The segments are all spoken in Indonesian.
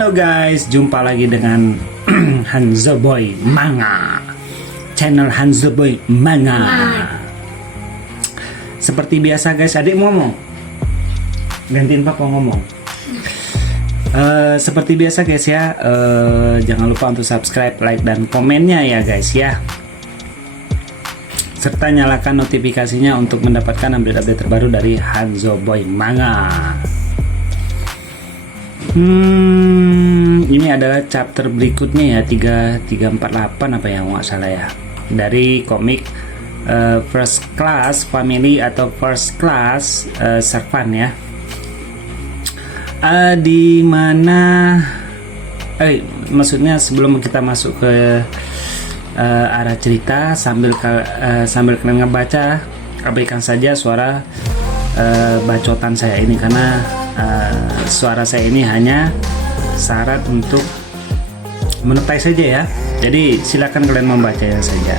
Halo guys, jumpa lagi dengan Hanzo Boy Manga, channel Hanzo Boy Manga. Seperti biasa guys, adik ngomong, gantiin papa ngomong. Seperti biasa guys ya, jangan lupa untuk subscribe, like, dan komennya ya guys ya, serta nyalakan notifikasinya untuk mendapatkan update-update terbaru dari Hanzo Boy Manga. Ini adalah chapter berikutnya ya, 348 apa ya, nggak salah ya, dari komik First Class Family atau First Class Servant ya. Di mana maksudnya sebelum kita masuk ke arah cerita, sambil kalian ngebaca, abaikan saja suara bacotan saya ini, karena suara saya ini hanya syarat untuk menetai saja ya. Jadi silakan kalian membacanya saja.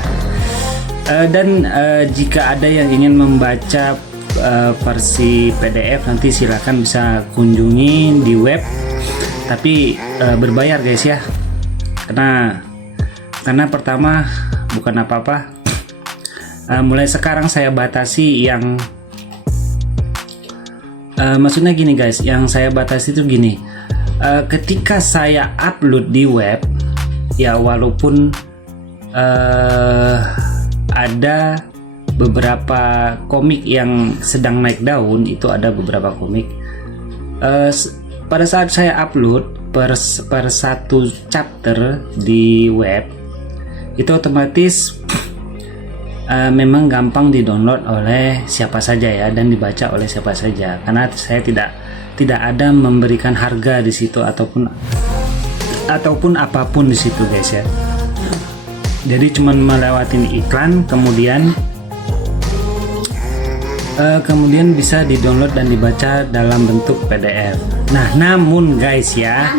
Dan jika ada yang ingin membaca versi PDF, nanti silakan bisa kunjungi di web, tapi berbayar guys ya. Karena pertama bukan apa-apa, mulai sekarang saya batasi yang maksudnya gini guys, yang saya batasi itu gini, ketika saya upload di web ya, walaupun ada beberapa komik yang sedang naik daun, itu ada beberapa komik pada saat saya upload per satu chapter di web, itu otomatis memang gampang di-download oleh siapa saja ya, dan dibaca oleh siapa saja, karena saya tidak ada memberikan harga di situ ataupun apapun di situ guys ya. Jadi cuman melewatin iklan, kemudian bisa di-download dan dibaca dalam bentuk PDF. Nah, namun guys ya,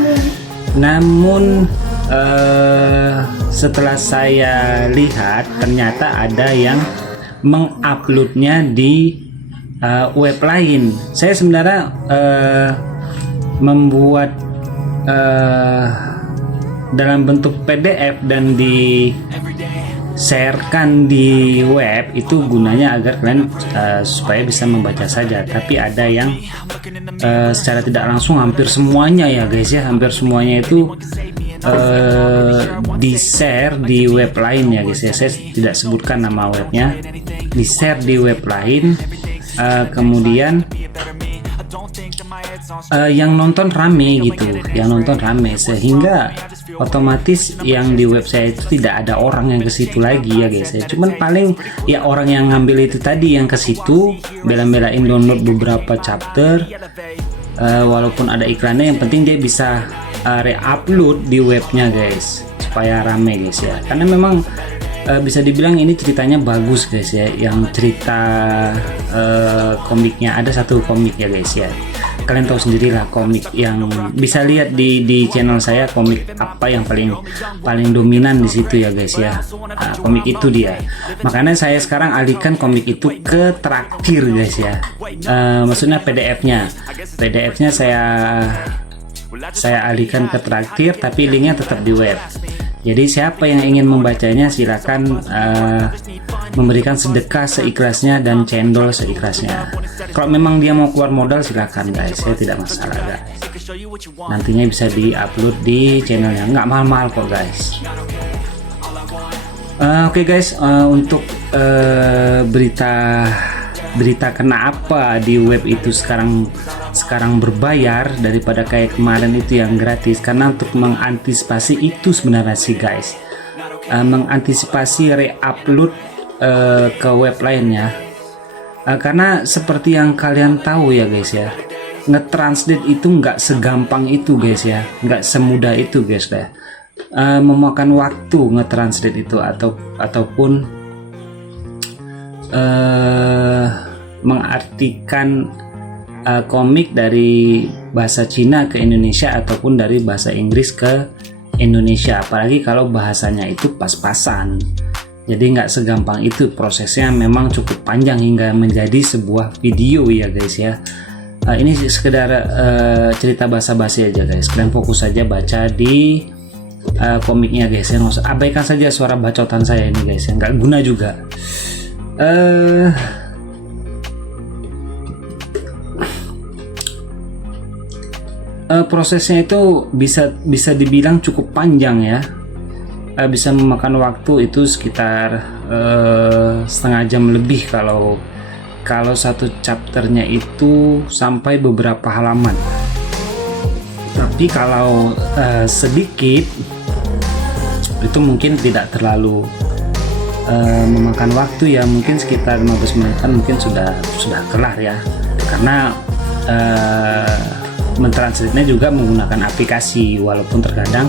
setelah saya lihat ternyata ada yang menguploadnya di web lain. Saya sebenarnya membuat dalam bentuk PDF dan di-sharekan di web, itu gunanya agar kalian supaya bisa membaca saja. Tapi ada yang secara tidak langsung, hampir semuanya ya guys ya, hampir semuanya itu di-share di web lain ya guys ya. Saya tidak sebutkan nama webnya, di-share di web lain, kemudian yang nonton rame gitu, sehingga otomatis yang di web saya itu tidak ada orang yang ke situ lagi ya guys ya. Cuman paling ya orang yang ngambil itu tadi yang ke situ bela-belain download beberapa chapter, walaupun ada iklannya, yang penting dia bisa re-upload di webnya guys, supaya rame guys ya. Karena memang bisa dibilang ini ceritanya bagus guys ya, yang cerita komiknya, ada satu komik ya guys ya, kalian tahu sendirilah komik yang bisa lihat di channel saya, komik apa yang paling dominan di situ ya guys ya. Komik itu dia, makanya saya sekarang alihkan komik itu ke traktir guys ya. Maksudnya PDF-nya saya alihkan ke traktir, tapi linknya tetap di web. Jadi siapa yang ingin membacanya silakan memberikan sedekah seikhlasnya dan cendol seikhlasnya. Kalau memang dia mau keluar modal silakan guys, saya tidak masalah guys. Nantinya bisa di-upload di channelnya, nggak mahal-mahal kok guys. Oke guys, untuk berita kenapa di web itu sekarang berbayar daripada kayak kemarin itu yang gratis, karena untuk mengantisipasi itu sebenarnya sih guys, mengantisipasi re-upload ke web lainnya. Karena seperti yang kalian tahu ya guys ya, nge-translate itu nggak segampang itu guys ya, nggak semudah itu guys ya. Memakan waktu nge-translate itu ataupun mengartikan komik dari bahasa Cina ke Indonesia ataupun dari bahasa Inggris ke Indonesia, apalagi kalau bahasanya itu pas-pasan. Jadi nggak segampang itu prosesnya, memang cukup panjang hingga menjadi sebuah video ya guys ya. Ini sekedar cerita basa-basi aja guys. Kalian fokus saja baca di komiknya guys ya. Nggak usah abaikan saja suara bacotan saya ini guys, yang nggak guna juga. Prosesnya itu bisa dibilang cukup panjang ya. Bisa memakan waktu itu sekitar setengah jam lebih kalau satu chapternya itu sampai beberapa halaman. Tapi kalau sedikit itu mungkin tidak terlalu memakan waktu ya, mungkin sekitar 15 menitan mungkin sudah kelar ya, karena mentranslate-nya juga menggunakan aplikasi, walaupun terkadang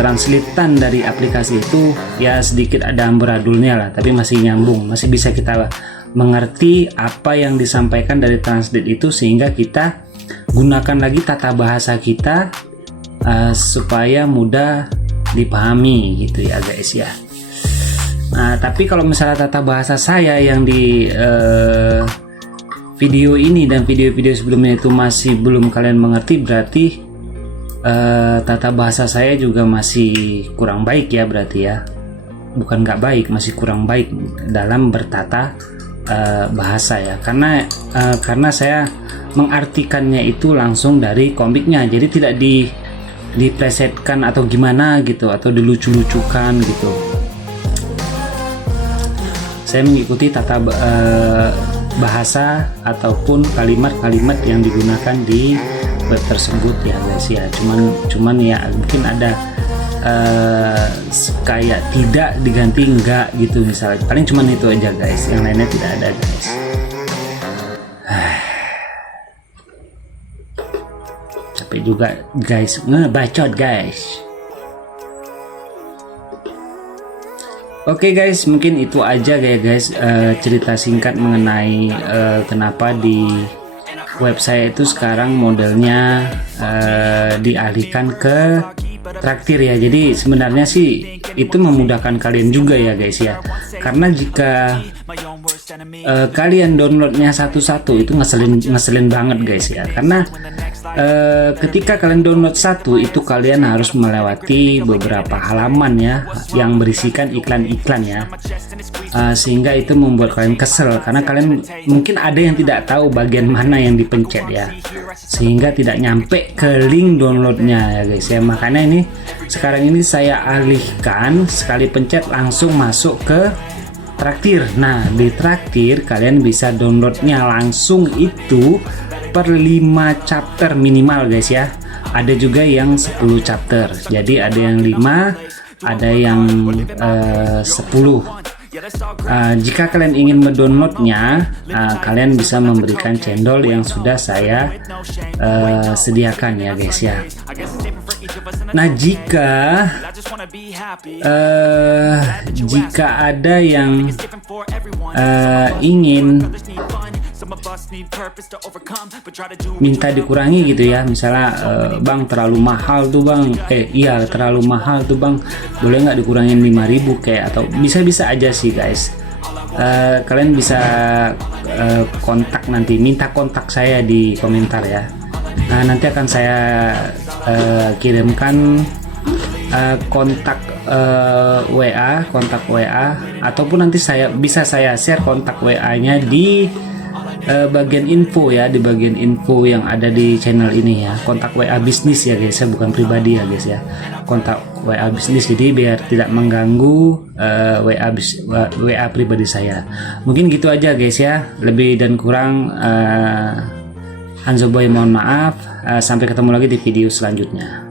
translatean dari aplikasi itu ya sedikit ada amburadulnya lah, tapi masih nyambung, masih bisa kita mengerti apa yang disampaikan dari translate itu, sehingga kita gunakan lagi tata bahasa kita supaya mudah dipahami gitu ya guys ya. Nah, tapi kalau misalnya tata bahasa saya yang di video ini dan video-video sebelumnya itu masih belum kalian mengerti, berarti tata bahasa saya juga masih kurang baik ya, berarti ya. Bukan nggak baik, masih kurang baik dalam bertata bahasa ya, karena saya mengartikannya itu langsung dari komiknya, jadi tidak diplesetkan atau gimana gitu, atau dilucu-lucukan gitu. Saya mengikuti tata bahasa ataupun kalimat-kalimat yang digunakan di web tersebut ya guys ya. Cuman ya mungkin ada kayak tidak diganti enggak gitu misalnya, paling cuman itu aja guys, yang lainnya tidak ada guys. Capek juga guys ngebacot guys. Oke guys, mungkin itu aja ya guys, cerita singkat mengenai kenapa di web saya itu sekarang modelnya dialihkan ke traktir ya. Jadi sebenarnya sih itu memudahkan kalian juga ya guys ya, karena jika kalian downloadnya satu-satu itu ngeselin banget guys ya, karena ketika kalian download satu itu kalian harus melewati beberapa halaman ya yang berisikan iklan-iklan ya, sehingga itu membuat kalian kesel, karena kalian mungkin ada yang tidak tahu bagian mana yang dipencet ya, sehingga tidak nyampe ke link downloadnya ya guys ya. Makanya ini sekarang ini saya alihkan, sekali pencet langsung masuk ke traktir. Nah, di traktir kalian bisa downloadnya langsung itu per 5 chapter minimal guys ya. Ada juga yang 10 chapter, jadi ada yang 5, ada yang 10. Jika kalian ingin mendownloadnya, kalian bisa memberikan cendol yang sudah saya sediakan ya guys ya. Nah, jika ada yang ingin minta dikurangi gitu ya, misalnya bang terlalu mahal tuh bang, iya terlalu mahal tuh bang, boleh nggak dikurangin 5.000 kayak, atau bisa aja sih guys. Kalian bisa kontak, nanti minta kontak saya di komentar ya. Nanti akan saya kirimkan kontak WA, ataupun nanti bisa saya share kontak WA-nya di bagian info ya, di bagian info yang ada di channel ini ya. Kontak WA bisnis ya guys ya, bukan pribadi ya guys ya, kontak WA bisnis, jadi biar tidak mengganggu WA pribadi saya. Mungkin gitu aja guys ya, lebih dan kurang Hanzo Boy mohon maaf. Sampai ketemu lagi di video selanjutnya.